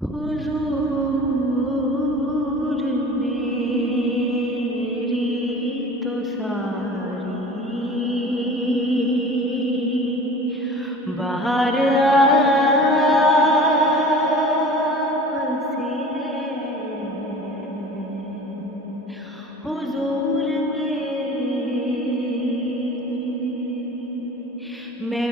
हुजूर मेरी तो सारी बाहर आपसे है। हुजूर मेरी मैं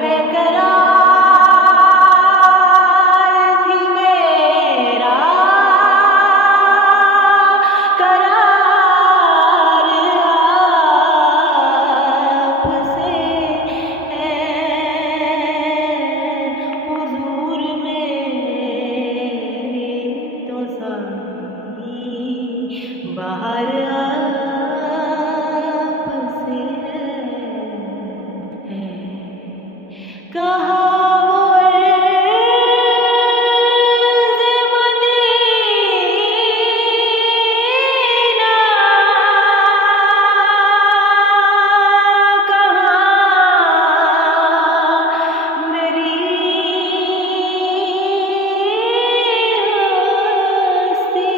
बेकरार थी, मेरा करार आपसे है। हुजूर मेरी तो सारी बाहर आपसे है। कहाँ वो अर्ज़ मदीना, कहाँ मेरी हस्ती,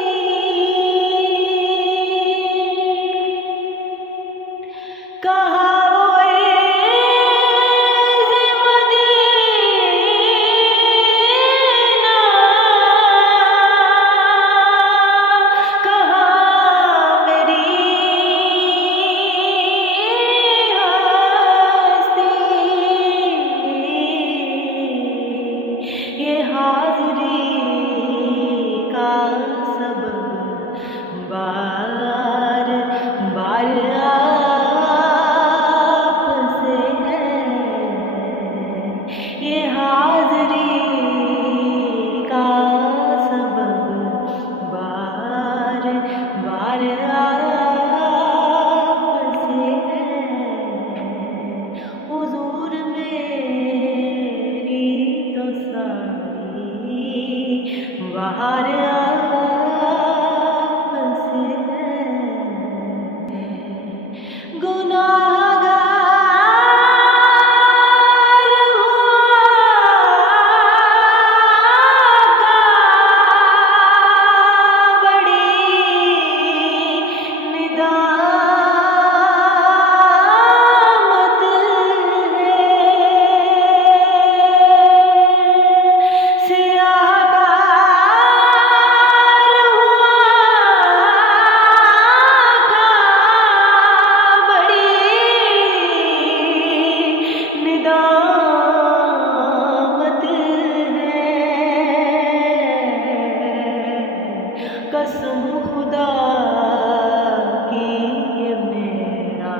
कहाँ ये हाज़री का सबब बार बार आपसे है। ये हाज़री का सबब बार बार आपसे है। हुजूर मेरी तो सारी बाहर आपसे है। गुनाहगार हुआ बड़ी निदामत है। सियाहकार हुआ बड़ी निदामत है। कसम खुदा की ये मेरा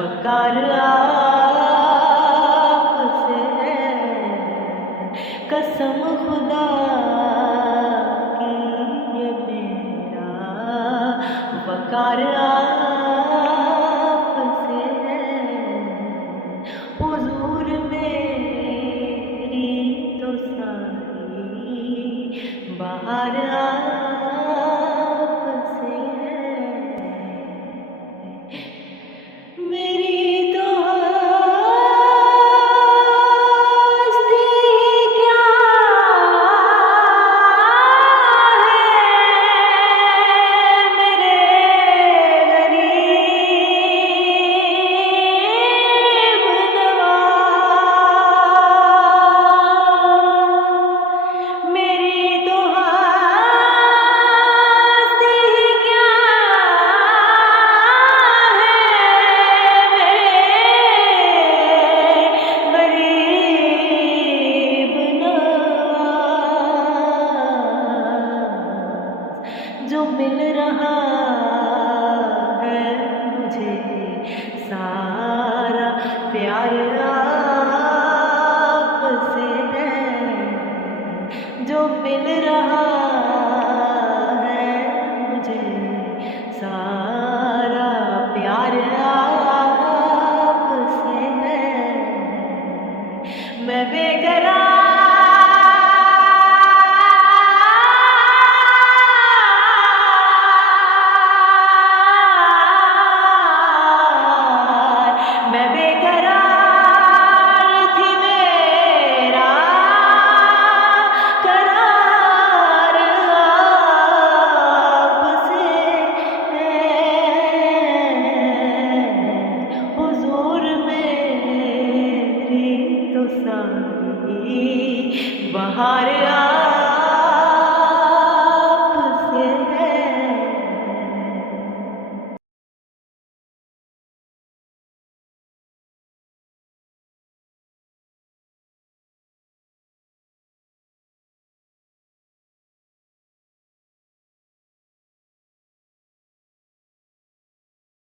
वकार आपसे है। कसम खुदा की ये मेरा वकार आपसे है। हुजूर मेरी तो सारी बाहर आपसे है। मेरी तो हस्ती क्या है, मेरे गरीब नवाज़। मेरी तो हस्ती क्या है, मेरे गरीब नवाज़। जो मिल रहा है मुझे सारा प्यार आपसे है। जो मिल रहा है मुझे सारा प्यार आपसे है। मैं बेकरार सारी बहार आ